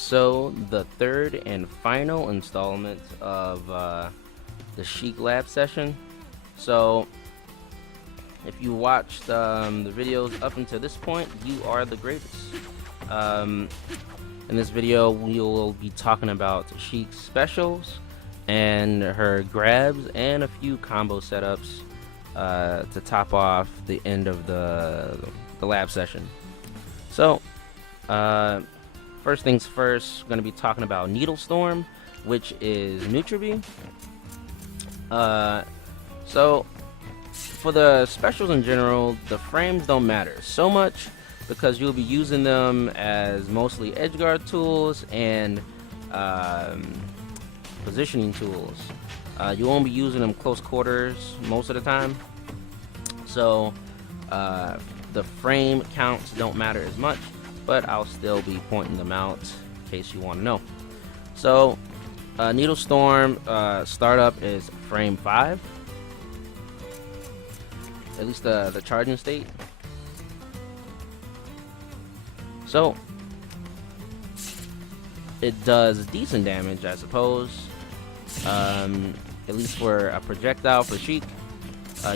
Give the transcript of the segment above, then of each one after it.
So the third and final installment of the Sheik lab session. So if you watched the videos up until this point, you are the greatest. Um, in this video, we will be talking about Sheik's specials and her grabs and a few combo setups to top off the end of the lab session. So first things first, going to be talking about Needle Storm, which is Nutribee. So for the specials in general, the frames don't matter so much because you'll be using them as mostly edge guard tools and positioning tools. You won't be using them close quarters most of the time, so the frame counts don't matter as much, but I'll still be pointing them out in case you want to know. So Needle Storm startup is frame 5, at least the charging state. So it does decent damage, I suppose, at least for a projectile for Sheik.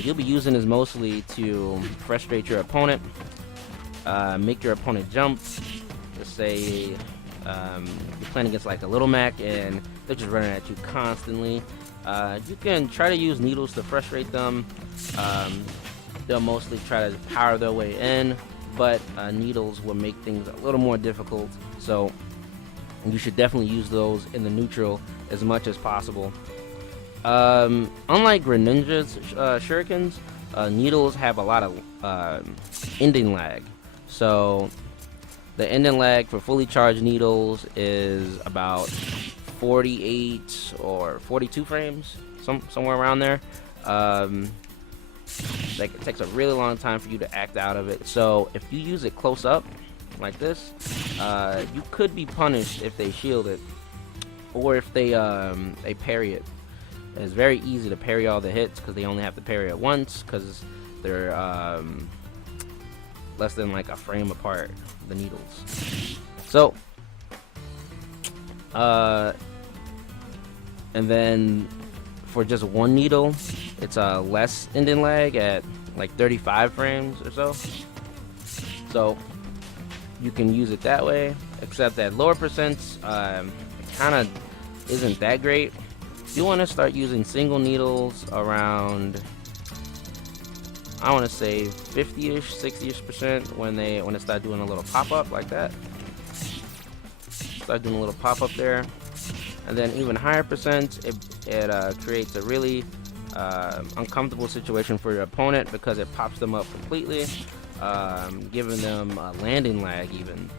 You'll be using this mostly to frustrate your opponent, make your opponent jump. Let's say you're playing against like a Little Mac and they're just running at you constantly. You can try to use needles to frustrate them. They'll mostly try to power their way in, but needles will make things a little more difficult. So you should definitely use those in the neutral as much as possible. Unlike Greninja's shurikens, needles have a lot of ending lag. So the ending lag for fully charged needles is about 48 or 42 frames, somewhere around there. Like, it takes a really long time for you to act out of it. So if you use it close up like this, you could be punished if they shield it or if they parry it. It's very easy to parry all the hits because they only have to parry it once because they're less than like a frame apart, the needles. So and then for just one needle, it's less ending lag at like 35 frames or so. So you can use it that way, except that lower percents kind of isn't that great. You want to start using single needles around, I want to say 50-ish, 60-ish% when it start doing a little pop-up like that. Start doing a little pop-up there. And then even higher percent, it creates a really uncomfortable situation for your opponent because it pops them up completely, giving them a landing lag even.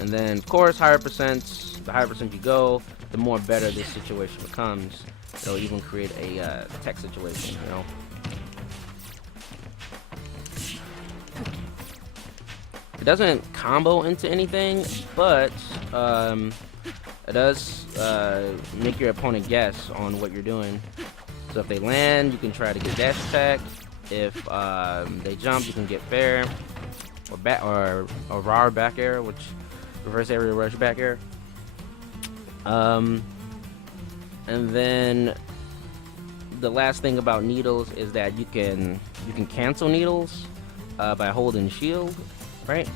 And then of course, the higher percent you go, the more better this situation becomes. It'll even create a tech situation, you know. It doesn't combo into anything, but it does make your opponent guess on what you're doing. So if they land, you can try to get dash attack. If they jump, you can get fair or RAR back air, which reverse area rush back air. And then the last thing about needles is that you can cancel needles by holding shield, right?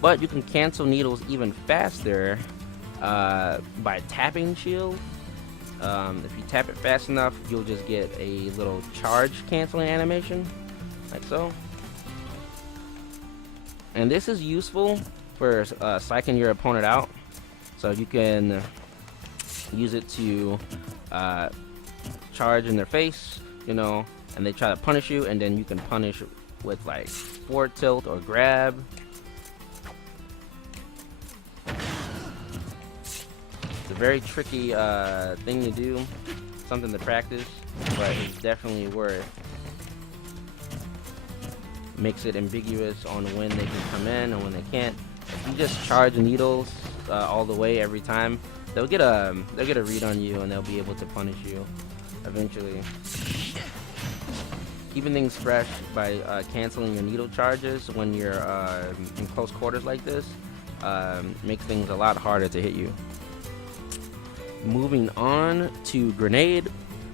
But you can cancel needles even faster by tapping shield. If you tap it fast enough, you'll just get a little charge canceling animation, like so. And this is useful for psyching your opponent out. So you can use it to charge in their face, you know, and they try to punish you, and then you can punish with like forward tilt or grab. It's a very tricky thing to do, something to practice, but it's definitely worth. Makes it ambiguous on when they can come in and when they can't. If you just charge needles all the way every time, they'll get a read on you and they'll be able to punish you eventually. keeping things fresh by canceling your needle charges when you're in close quarters like this makes things a lot harder to hit you. Moving on to grenade.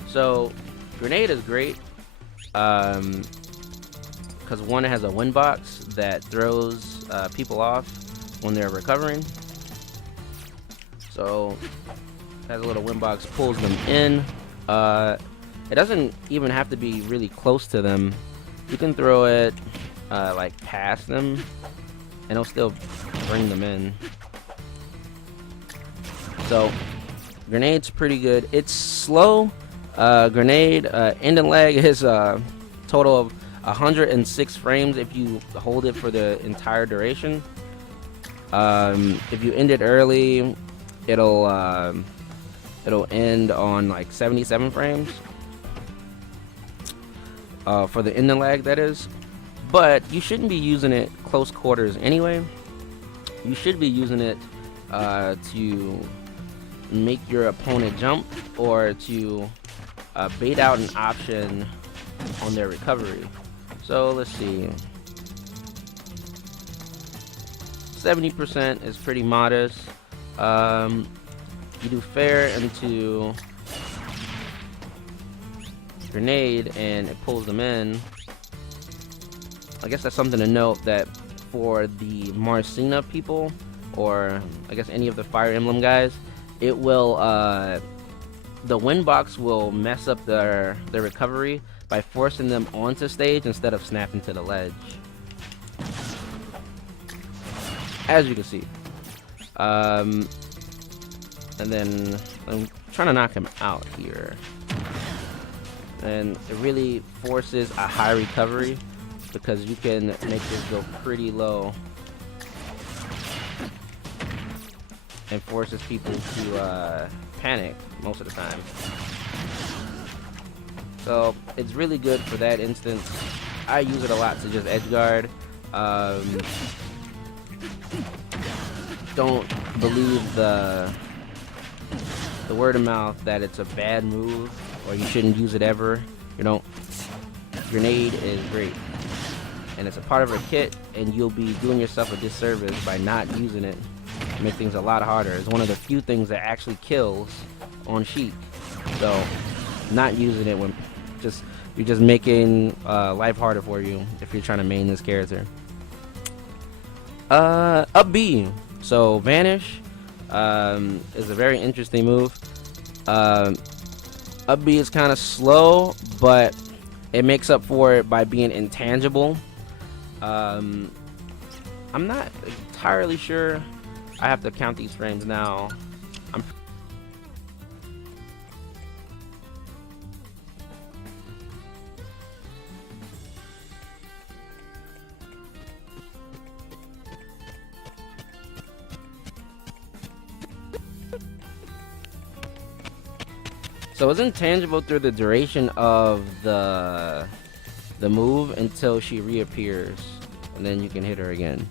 So grenade is great because one, it has a wind box that throws people off when they're recovering. So it has a little wind box, pulls them in. It doesn't even have to be really close to them. You can throw it like past them and it'll still bring them in. So grenade's pretty good. It's slow. Grenade end and lag is a total of 106 frames if you hold it for the entire duration. If you end it early, it'll end on like 77 frames for the end and lag, that is. But you shouldn't be using it close quarters anyway. You should be using it to make your opponent jump or to bait out an option on their recovery. So let's see, 70% is pretty modest. You do fair into grenade and it pulls them in. I guess that's something to note, that for the Marcina people, or I guess any of the Fire Emblem guys, it will the wind box will mess up their recovery by forcing them onto stage instead of snapping to the ledge, as you can see. And then I'm trying to knock him out here, and it really forces a high recovery because you can make this go pretty low and forces people to panic most of the time. So it's really good for that instance. I use it a lot to just edge guard. Don't believe the word of mouth that it's a bad move or you shouldn't use it ever. You know, grenade is great and it's a part of her kit, and you'll be doing yourself a disservice by not using it. Make things a lot harder. It's one of the few things that actually kills on Sheik. So not using it when you're just making life harder for you if you're trying to main this character. Up B. So Vanish is a very interesting move. Up B is kind of slow, but it makes up for it by being intangible. I'm not entirely sure. I have to count these frames now. So it's intangible through the duration of the move until she reappears, and then you can hit her again.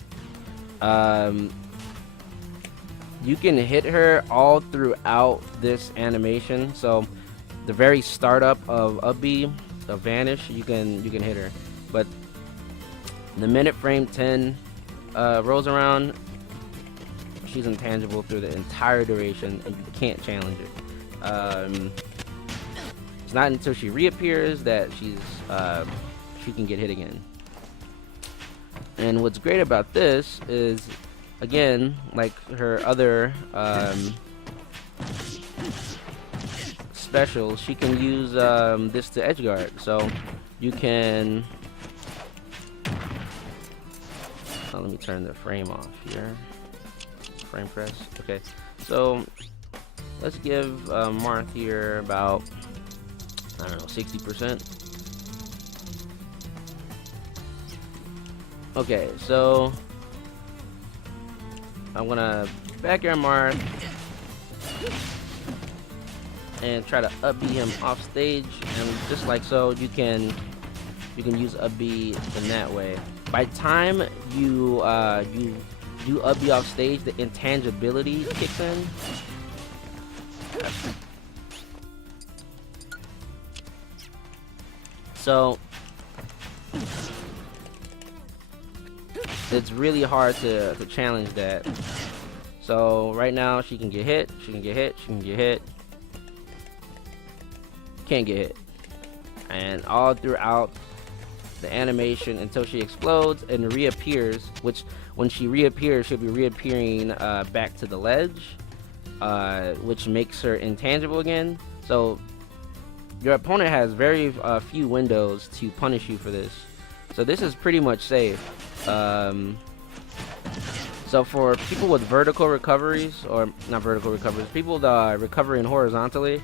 You can hit her all throughout this animation. So the very startup of Up B, of Vanish, you can hit her, but the minute frame 10 rolls around, she's intangible through the entire duration, and you can't challenge it. It's not until she reappears that she can get hit again. And what's great about this is, again, like her other specials, she can use this to edge guard. So you can let me turn the frame off here. Frame press. Okay, so let's give Marth here about, I don't know, 60%. Okay, so I'm gonna back air Marth and try to up B him off stage, and just like so, you can use up B in that way. By the time you do up B off stage, the intangibility kicks in. So it's really hard to challenge that. So right now she can get hit, she can get hit, she can get hit, can't get hit, and all throughout the animation until she explodes and reappears, which when she reappears, she'll be reappearing back to the ledge, which makes her intangible again. So your opponent has very few windows to punish you for this. So this is pretty much safe. So for people with vertical recoveries, or not vertical recoveries, people that recovering horizontally,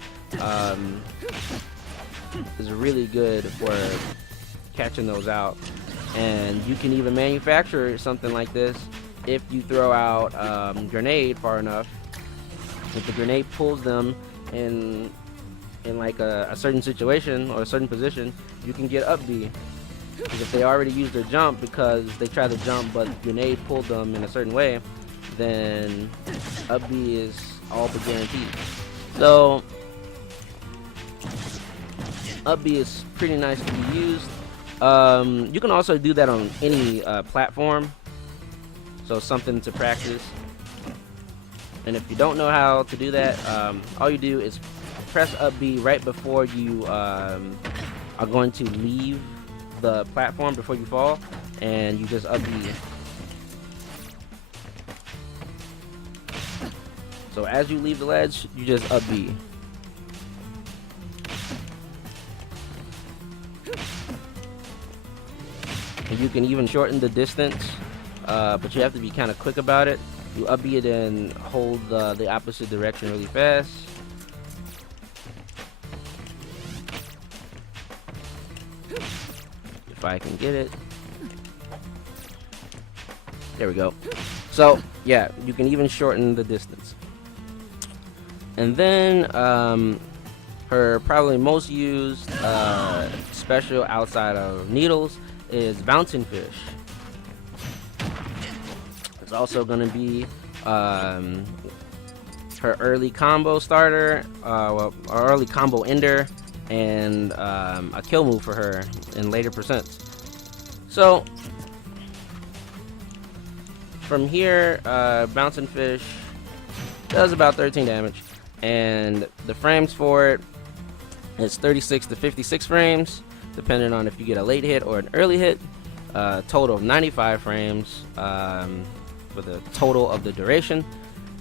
is really good for catching those out. And you can even manufacture something like this if you throw out grenade far enough. If the grenade pulls them in like a certain situation or a certain position, you can get up B. Because if they already used their jump because they tried to jump but the grenade pulled them in a certain way, then up B is all but guaranteed. So up B is pretty nice to be used. You can also do that on any platform, so something to practice. And if you don't know how to do that, all you do is press up B right before you are going to leave the platform, before you fall, and you just up B. So as you leave the ledge, you just up B. And you can even shorten the distance, but you have to be kind of quick about it. You up B it and hold the opposite direction really fast. If I can get it. There we go. So yeah, you can even shorten the distance. And then her probably most used special outside of needles is bouncing fish. It's also going to be her early combo starter, well, or early combo ender, and a kill move for her in later percents. So from here, bouncing fish does about 13 damage, and the frames for it is 36 to 56 frames, depending on if you get a late hit or an early hit. Total of 95 frames for the total of the duration,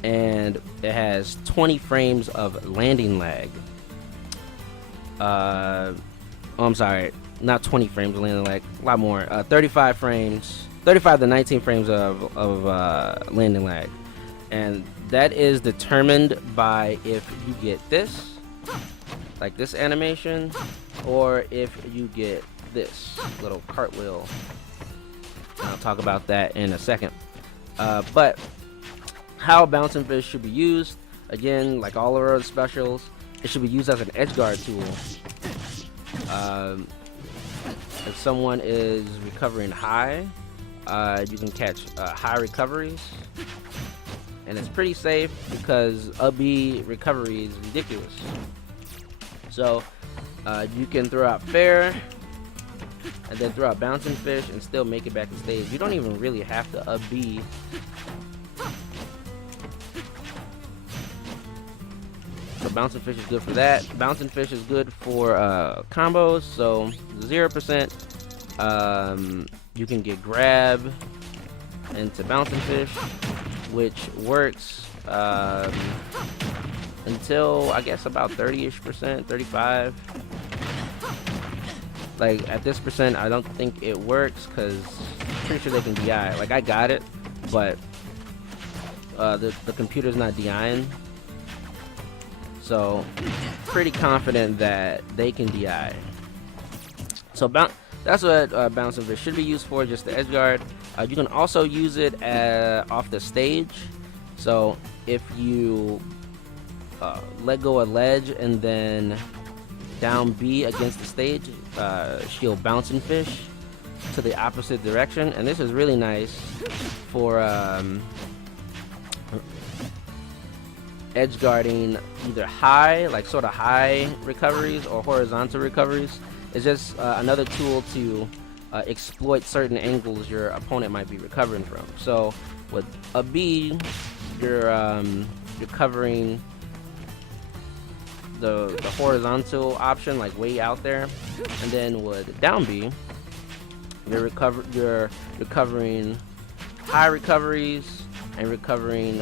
and it has 20 frames of landing lag. Oh, I'm sorry, not 20 frames of landing lag, a lot more. 35 to 19 frames of landing lag, and that is determined by if you get this, like this animation, or if you get this little cartwheel. And I'll talk about that in a second. But how bouncing fish should be used, again, like all of our other specials, it should be used as an edge guard tool. If someone is recovering high, you can catch high recoveries, and it's pretty safe because up B recovery is ridiculous. So you can throw out fair and then throw out bouncing fish and still make it back to stage. You don't even really have to up B. So bouncing fish is good for that. Bouncing fish is good for combos. So 0%, you can get grab into bouncing fish, which works until I guess about 30-ish%, 35. Like at this percent, I don't think it works because I'm pretty sure they can DI. Like I got it, but the computer's not DIing. So pretty confident that they can DI. So that's what bouncing fish should be used for, just the edge guard. You can also use it off the stage. So if you let go of ledge and then down B against the stage, she'll bouncing fish to the opposite direction, and this is really nice for edge guarding either high, like sort of high recoveries, or horizontal recoveries. It's just another tool to exploit certain angles your opponent might be recovering from. So with a B, you're covering the horizontal option, like way out there, and then with down B, you're covering high recoveries and you're covering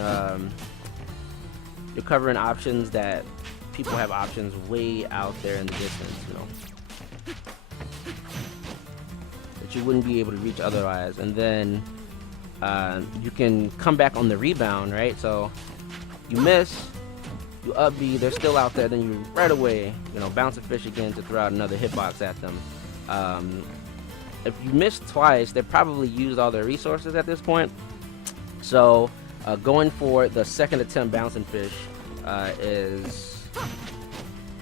options that people have options way out there in the distance, you know, that you wouldn't be able to reach otherwise. And then you can come back on the rebound, right? So you miss, you up B, they're still out there, then you right away, you know, bounce a fish again to throw out another hitbox at them. If you miss twice, they probably used all their resources at this point. So going for the second attempt bouncing fish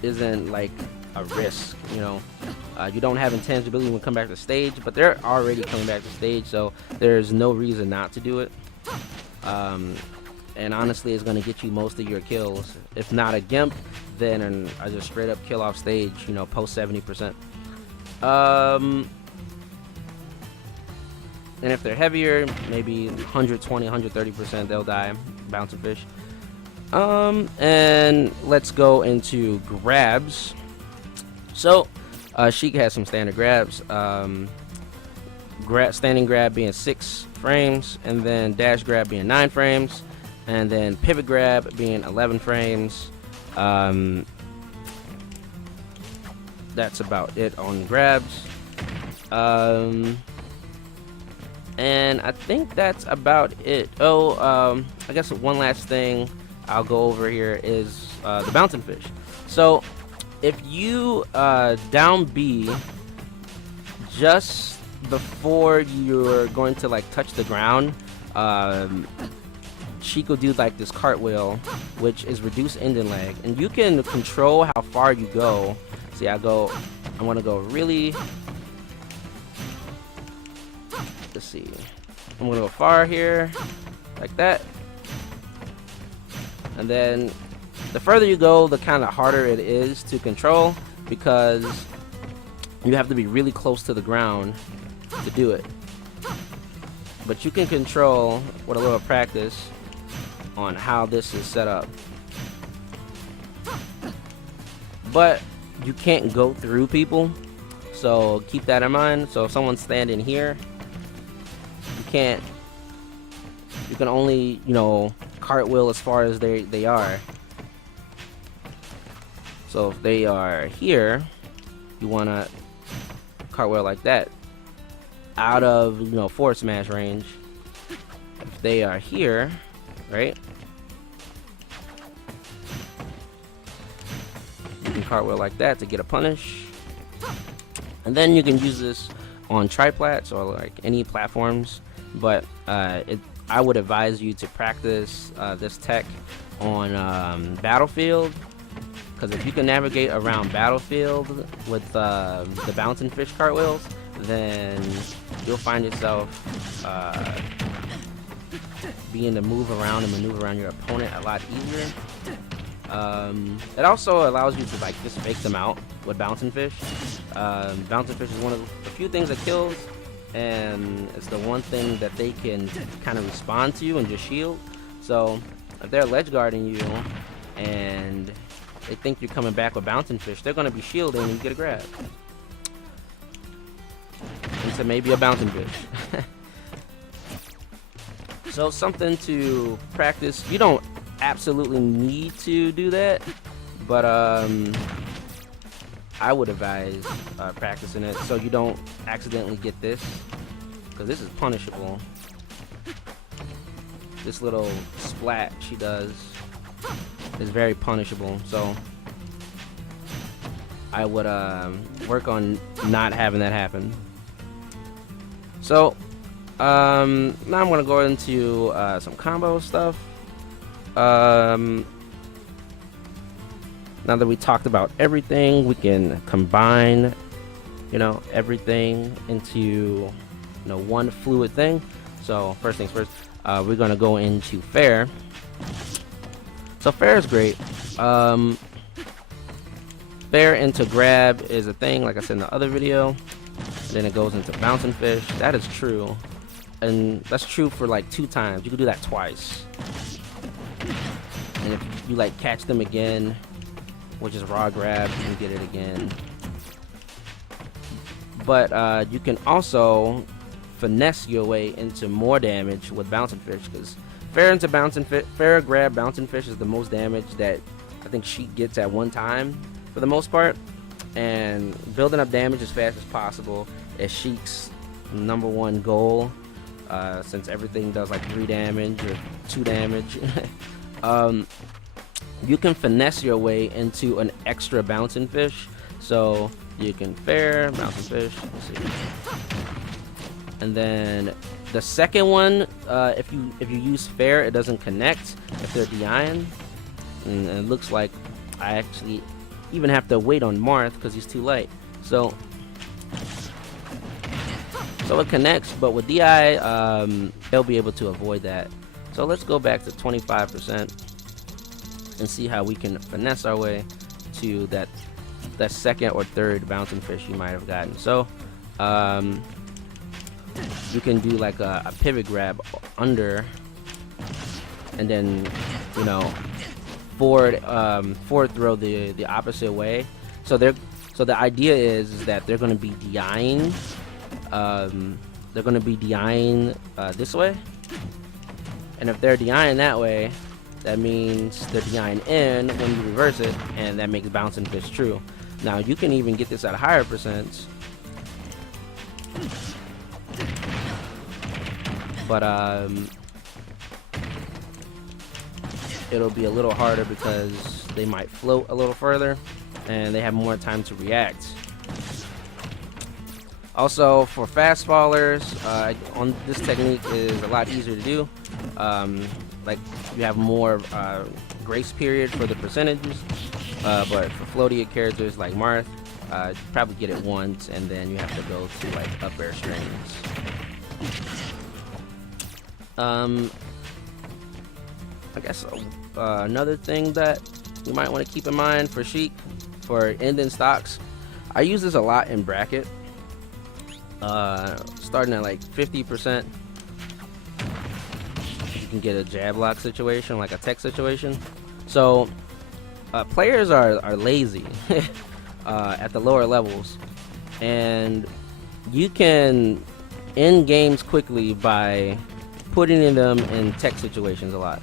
isn't like a risk, you know. You don't have intangibility when you come back to stage, but they're already coming back to stage, so there's no reason not to do it. And honestly, it's going to get you most of your kills. If not a gimp, then a just straight up kill off stage, you know, post 70%. And if they're heavier, maybe 120, 130%, they'll die. Bouncing fish. And let's go into grabs. So, Sheik has some standard grabs. Standing grab being 6 frames, and then dash grab being 9 frames, and then pivot grab being 11 frames. That's about it on grabs. And I think that's about it. I guess one last thing I'll go over here is the bouncing fish. So if you down B just before you're going to like touch the ground, Sheik will do like this cartwheel, which is reduced ending lag, and you can control how far you go. See, I want to go really. Let's see. I'm gonna go far here, like that. And then the further you go, the kind of harder it is to control, because you have to be really close to the ground to do it. But you can control, with a little practice, on how this is set up. But you can't go through people, so keep that in mind. So if someone's standing here, you can only, you know, cartwheel as far as they are. So if they are here, you want to cartwheel like that, out of, you know, forward smash range. If they are here, right, you can cartwheel like that to get a punish. And then you can use this on triplats or like any platforms, but I would advise you to practice this tech on Battlefield, because if you can navigate around Battlefield with the bouncing fish cartwheels, then you'll find yourself being to move around and maneuver around your opponent a lot easier. It also allows you to like just fake them out with bouncing fish. Bouncing fish is one of the few things that kills, and it's the one thing that they can kind of respond to and just shield. So if they're ledge guarding you and they think you're coming back with bouncing fish, they're going to be shielding and you get a grab into maybe a bouncing fish. So something to practice. You don't absolutely need to do that, but I would advise practicing it so you don't accidentally get this, because this is punishable. This little splat she does is very punishable, so I would work on not having that happen. So now I'm gonna go into some combo stuff. Now that we talked about everything, we can combine, you know, everything into, you know, one fluid thing. So first things first, we're gonna go into fair. So fair is great. Fair into grab is a thing, like I said in the other video. then it goes into bouncing fish. That is true, and that's true for like 2 times. You can do that twice, and if you like catch them again, which is raw grab, you can get it again. But you can also finesse your way into more damage with bouncing fish, because fair grab bouncing fish is the most damage that I think Sheik gets at one time for the most part, and building up damage as fast as possible is Sheik's #1 goal, since everything does like 3 damage or 2 damage. You can finesse your way into an extra bouncing fish, so you can fair bouncing fish. Let's see. And then the second one, if you use fair, it doesn't connect if they're DIing, and it looks like I actually even have to wait on Marth because he's too light. So it connects, but with DI, they'll be able to avoid that. So let's go back to 25% and see how we can finesse our way to that second or third bouncing fish you might have gotten. So you can do like a pivot grab under, and then forward throw the opposite way. So the idea is that they're going to be DIing. They're going to be DIing this way, and if they're DIing that way, that means they're DIing in when you reverse it, and that makes bouncing fish true. Now you can even get this at a higher percent, but it'll be a little harder because they might float a little further and they have more time to react. Also, for fast fallers, on this technique is a lot easier to do. Like you have more grace period for the percentages, but for floaty characters like Marth, you probably get it once and then you have to go to like up air strings. I guess another thing that you might want to keep in mind for Sheik, for ending stocks, I use this a lot in bracket, starting at like 50%. You can get a jab lock situation, like a tech situation. So players are lazy at the lower levels, and you can end games quickly by putting them in tech situations a lot.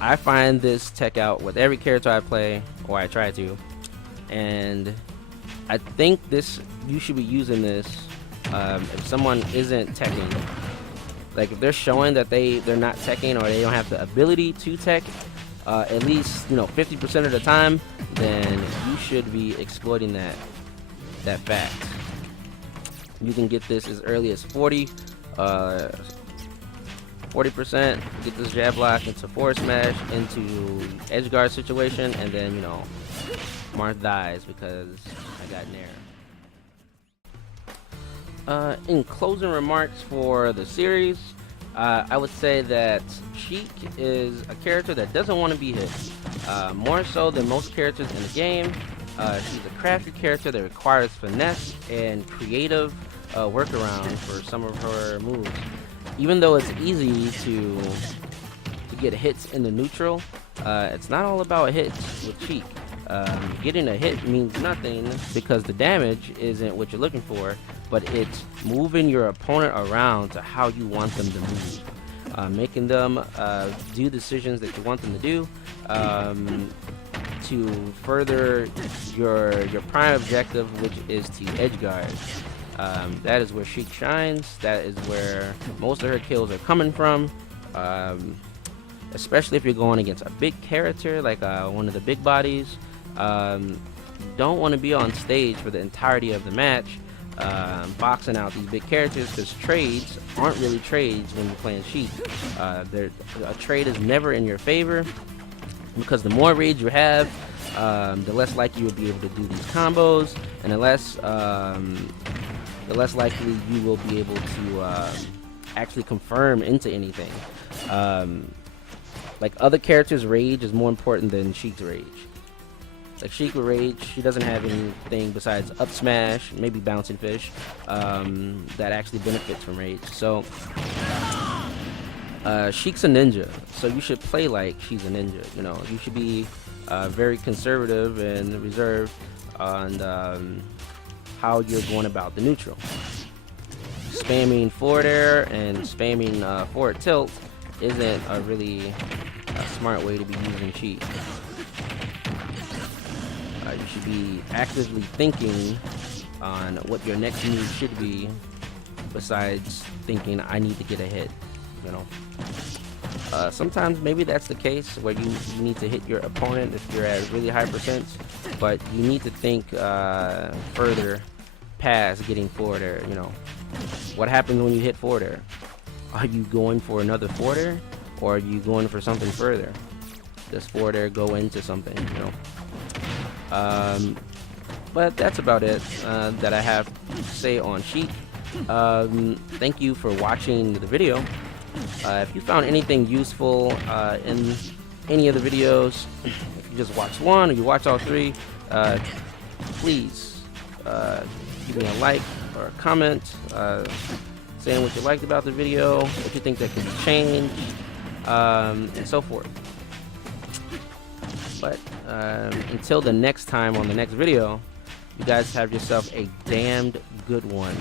I find this tech out with every character I play, or I try to, and I think you should be using this if someone isn't teching. Like if they're showing that they're not teching, or they don't have the ability to tech at least 50% of the time, then you should be exploiting that fact. You can get this as early as 40%, get this jab block into forward smash, into edge guard situation, and then Marth dies because I got nair. In closing remarks for the series, I would say that Sheik is a character that doesn't want to be hit, more so than most characters in the game. She's a crafty character that requires finesse and creative workaround for some of her moves. Even though it's easy to get hits in the neutral, it's not all about hits with Sheik. Getting a hit means nothing because the damage isn't what you're looking for, but it's moving your opponent around to how you want them to move, making them do decisions that you want them to do, to further your prime objective, which is to edge guard. That is where Sheik shines. That is where most of her kills are coming from, especially if you're going against a big character like one of the big bodies. You don't want to be on stage for the entirety of the match boxing out these big characters, because trades aren't really trades when you're playing Sheik. A trade is never in your favor, because the more raids you have, the less likely you'll be able to do these combos, and the less likely you will be able to actually confirm into anything. Like other characters' rage is more important than Sheik's rage. Like Sheik with Rage, she doesn't have anything besides up smash, maybe bouncing fish, that actually benefits from Rage. So Sheik's a ninja, so you should play like she's a ninja. You know, you should be very conservative and reserved on how you're going about the neutral. Spamming forward air and spamming forward tilt isn't a really smart way to be using Sheik. You should be actively thinking on what your next move should be, besides thinking I need to get a hit. You know, sometimes maybe that's the case where you need to hit your opponent if you're at really high percents, but you need to think further past getting forward air. You know, what happens when you hit forward air? Are you going for another forward air, or are you going for something further? Does forward air go into something? You know. But that's about it that I have to say on Sheik. Thank you for watching the video. If you found anything useful in any of the videos, if you just watched one or you watched all three, please give me a like or a comment saying what you liked about the video, what you think that could be changed, and so forth. But until the next time on the next video, you guys have yourself a damned good one.